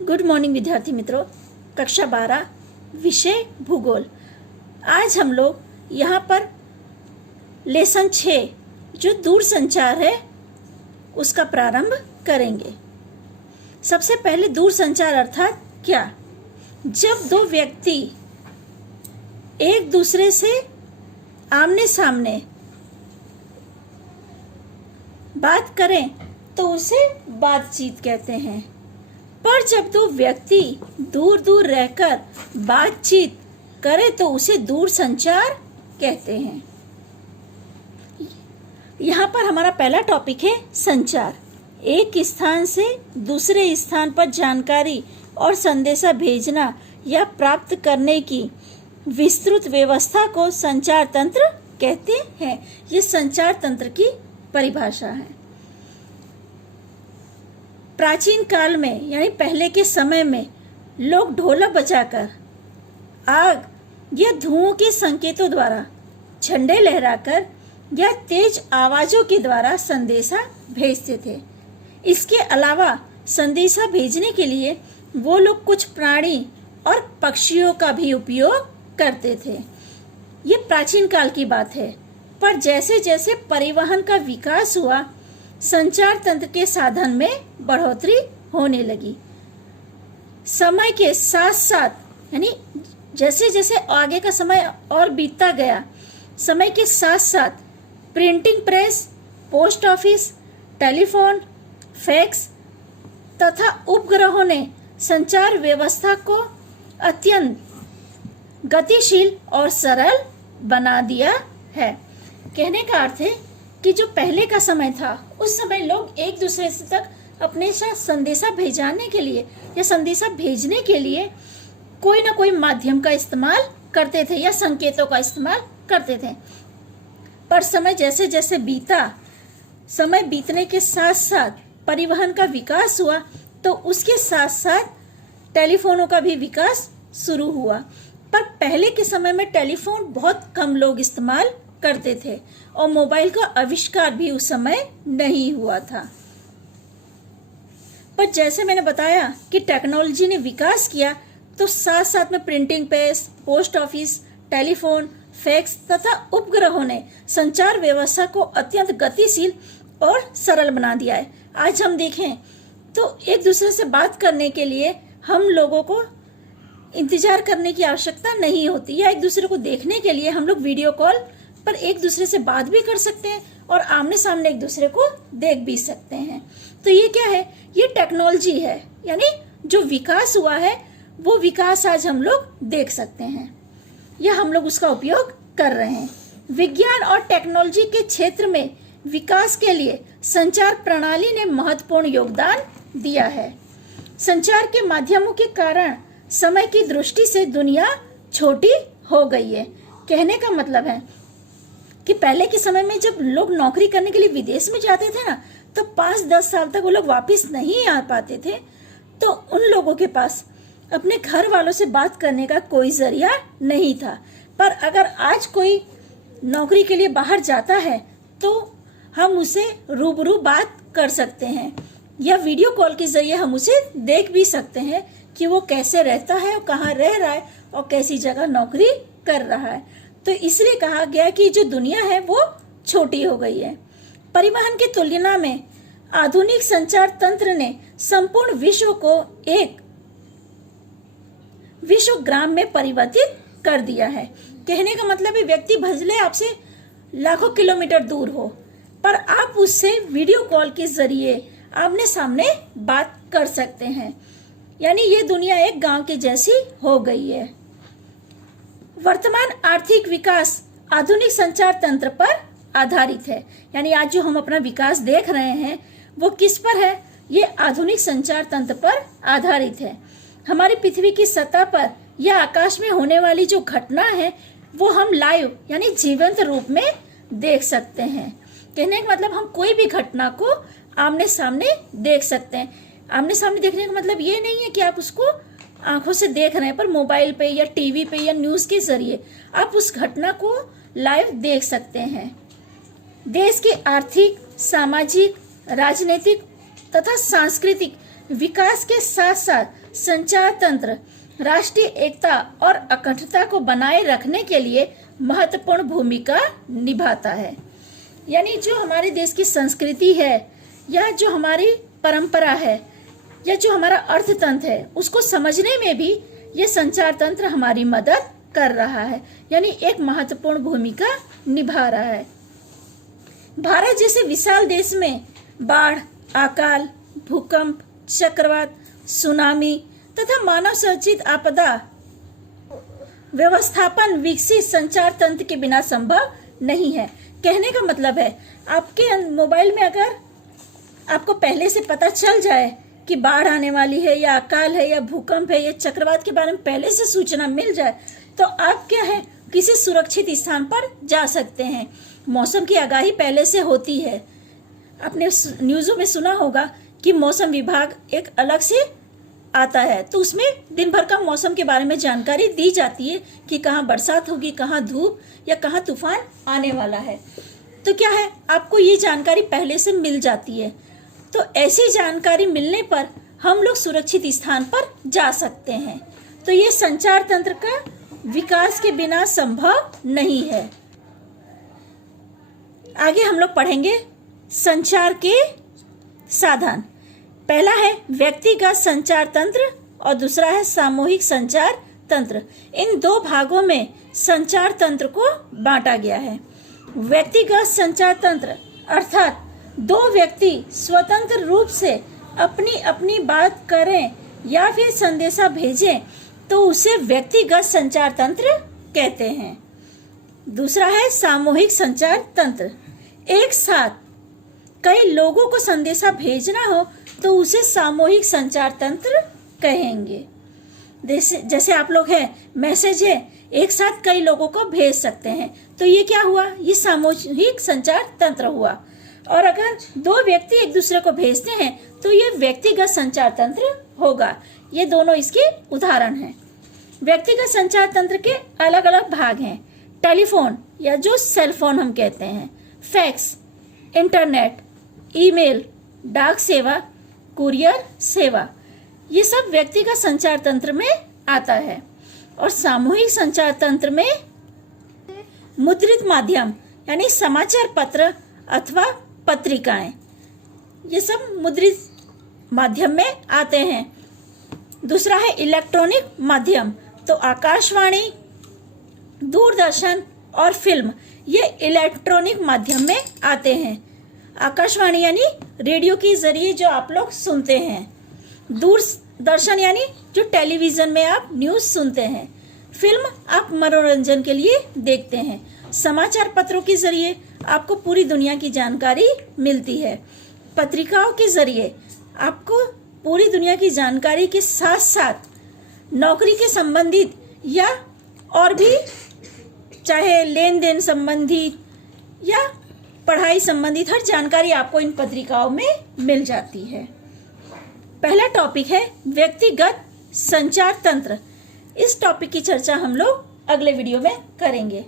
Good morning विद्यार्थी मित्रों, कक्षा 12 विषय भूगोल। आज हम लोग यहाँ पर लेसन 6 जो दूरसंचार है उसका प्रारंभ करेंगे। सबसे पहले दूरसंचार अर्थात क्या? जब दो व्यक्ति एक दूसरे से आमने सामने बात करें तो उसे बातचीत कहते हैं, पर जब दो व्यक्ति दूर दूर रहकर बातचीत करें तो उसे दूरसंचार कहते हैं। यहाँ पर हमारा पहला टॉपिक है संचार। एक स्थान से दूसरे स्थान पर जानकारी और संदेशा भेजना या प्राप्त करने की विस्तृत व्यवस्था को संचार तंत्र कहते हैं। ये संचार तंत्र की परिभाषा है। प्राचीन काल में यानी पहले के समय में लोग ढोलक बजाकर, आग या धुओं के संकेतों द्वारा, झंडे लहराकर या तेज आवाजों के द्वारा संदेशा भेजते थे। इसके अलावा संदेशा भेजने के लिए वो लोग कुछ प्राणी और पक्षियों का भी उपयोग करते थे। ये प्राचीन काल की बात है, पर जैसे जैसे परिवहन का विकास हुआ, संचार तंत्र के साधन में बढ़ोतरी होने लगी। समय के साथ साथ यानी जैसे जैसे आगे का समय और बीतता गया, समय के साथ साथ printing press, post office, telephone, fax तथा उपग्रहों ने संचार व्यवस्था को अत्यंत गतिशील और सरल बना दिया है। कहने का अर्थ है कि जो पहले का समय था, उस समय लोग एक दूसरे से तक अपने साथ संदेशा भेजाने के लिए या संदेशा भेजने के लिए कोई ना कोई माध्यम का इस्तेमाल करते थे या संकेतों का इस्तेमाल करते थे। पर समय जैसे जैसे बीता, समय बीतने के साथ साथ परिवहन का विकास हुआ, तो उसके साथ साथ टेलीफोनों का भी विकास शुरू हुआ। पर पहले के समय में टेलीफोन बहुत कम लोग इस्तेमाल करते थे और मोबाइल का आविष्कार भी उस समय नहीं हुआ था। पर जैसे मैंने बताया कि टेक्नोलॉजी ने विकास किया, तो साथ साथ में printing press, post office, telephone, fax तथा उपग्रहों ने संचार व्यवस्था को अत्यंत गतिशील और सरल बना दिया है। आज हम देखें तो एक दूसरे से बात करने के लिए हम लोगों को इंतजार करने की आवश्यकता नहीं होती, या एक दूसरे को देखने के लिए हम लोग वीडियो कॉल पर एक दूसरे से बात भी कर सकते हैं और आमने सामने एक दूसरे को देख भी सकते हैं। तो ये क्या है? ये टेक्नोलॉजी है, यानी जो विकास हुआ है वो विकास आज हम लोग देख सकते हैं या हम लोग उसका उपयोग कर रहे हैं। विज्ञान और टेक्नोलॉजी के क्षेत्र में विकास के लिए संचार प्रणाली ने महत्वपूर्ण योगदान दिया है। संचार के माध्यमों के कारण समय की दृष्टि से दुनिया छोटी हो गई है। कहने का मतलब है कि पहले के समय में जब लोग नौकरी करने के लिए विदेश में जाते थे ना, तो 5-10 साल तक वो लोग वापस नहीं आ पाते थे। तो उन लोगों के पास अपने घर वालों से बात करने का कोई जरिया नहीं था। पर अगर आज कोई नौकरी के लिए बाहर जाता है तो हम उसे रूबरू बात कर सकते हैं या वीडियो कॉल के जरिए हम उसे देख भी सकते हैं कि वो कैसे रहता है और कहाँ रह रहा है और कैसी जगह नौकरी कर रहा है। तो इसलिए कहा गया कि जो दुनिया है वो छोटी हो गई है। परिवहन की तुलना में आधुनिक संचार तंत्र ने संपूर्ण विश्व को एक विश्वग्राम में परिवर्तित कर दिया है। कहने का मतलब है व्यक्ति भले आपसे लाखों किलोमीटर दूर हो, पर आप उससे वीडियो कॉल के जरिए आमने सामने बात कर सकते हैं। यानी ये दुनिया एक गांव के जैसी हो गई है। वर्तमान आर्थिक विकास आधुनिक संचार तंत्र पर आधारित है। यानी आज जो हम अपना विकास देख रहे हैं वो किस पर है? ये आधुनिक संचार तंत्र पर आधारित है। हमारी पृथ्वी की सतह पर या आकाश में होने वाली जो घटना है वो हम लाइव यानी जीवंत रूप में देख सकते हैं। कहने का मतलब हम कोई भी घटना को आमने सामने देख सकते हैं। आमने सामने देखने का मतलब ये नहीं है कि आप उसको आंखों से देख रहे हैं, पर मोबाइल पे या टीवी पे या न्यूज के जरिए आप उस घटना को लाइव देख सकते हैं। देश के आर्थिक, सामाजिक, राजनीतिक तथा सांस्कृतिक विकास के साथ साथ संचार तंत्र राष्ट्रीय एकता और अखंडता को बनाए रखने के लिए महत्वपूर्ण भूमिका निभाता है। यानी जो हमारे देश की संस्कृति है या जो हमारी परंपरा है या जो हमारा अर्थतंत्र है, उसको समझने में भी ये संचार तंत्र हमारी मदद कर रहा है, यानी एक महत्वपूर्ण भूमिका निभा रहा है। भारत जैसे विशाल देश में बाढ़, अकाल, भूकंप, चक्रवात, सुनामी तथा मानव सृजित आपदा व्यवस्थापन विकसित संचार तंत्र के बिना संभव नहीं है। कहने का मतलब है, आपके मोबाइल में अगर आपको पहले से पता चल जाए कि बाढ़ आने वाली है या अकाल है या भूकंप है या चक्रवात के बारे में पहले से सूचना मिल जाए, तो आप क्या है, किसी सुरक्षित स्थान पर जा सकते हैं। मौसम की आगाही पहले से होती है। आपने न्यूज़ों में सुना होगा कि मौसम विभाग एक अलग से आता है, तो उसमें दिन भर का मौसम के बारे में जानकारी दी जाती है कि कहाँ बरसात होगी, कहाँ धूप या कहाँ तूफान आने वाला है। तो क्या है, आपको ये जानकारी पहले से मिल जाती है। तो ऐसी जानकारी मिलने पर हम लोग सुरक्षित स्थान पर जा सकते हैं। तो ये संचार तंत्र का विकास के बिना संभव नहीं है। आगे हम लोग पढ़ेंगे संचार के साधन। पहला है व्यक्तिगत संचार तंत्र और दूसरा है सामूहिक संचार तंत्र। इन दो भागों में संचार तंत्र को बांटा गया है। व्यक्तिगत संचार तंत्र अर्थात दो व्यक्ति स्वतंत्र रूप से अपनी अपनी बात करें या फिर संदेशा भेजें तो उसे व्यक्तिगत संचार तंत्र कहते हैं। दूसरा है सामूहिक संचार तंत्र। एक साथ कई लोगों को संदेशा भेजना हो तो उसे सामूहिक संचार तंत्र कहेंगे। जैसे आप लोग हैं, मैसेज है, एक साथ कई लोगों को भेज सकते हैं, तो ये क्या हुआ, ये सामूहिक संचार तंत्र हुआ। और अगर दो व्यक्ति एक दूसरे को भेजते हैं तो ये व्यक्तिगत संचार तंत्र होगा। ये दोनों इसके उदाहरण हैं। व्यक्तिगत संचार तंत्र के अलग अलग भाग हैं। टेलीफोन या जो सेल फोन हम कहते हैं, फैक्स, इंटरनेट, ईमेल, डाक सेवा, कुरियर सेवा, ये सब व्यक्तिगत संचार तंत्र में आता है। और सामूहिक संचार तंत्र में मुद्रित माध्यम यानी समाचार पत्र अथवा पत्रिकाएं, ये सब मुद्रित माध्यम में आते हैं। दूसरा है इलेक्ट्रॉनिक माध्यम, तो आकाशवाणी, दूरदर्शन और फिल्म ये इलेक्ट्रॉनिक माध्यम में आते हैं। आकाशवाणी यानी रेडियो के जरिए जो आप लोग सुनते हैं, दूरदर्शन यानी जो टेलीविजन में आप न्यूज़ सुनते हैं, फिल्म आप मनोरंजन के लिए देखते हैं, समाचार पत्रों के जरिए आपको पूरी दुनिया की जानकारी मिलती है, पत्रिकाओं के जरिए आपको पूरी दुनिया की जानकारी के साथ साथ नौकरी के संबंधित या और भी चाहे लेन देन संबंधित या पढ़ाई संबंधित हर जानकारी आपको इन पत्रिकाओं में मिल जाती है। पहला टॉपिक है व्यक्तिगत संचार तंत्र। इस टॉपिक की चर्चा हम लोग अगले वीडियो में करेंगे।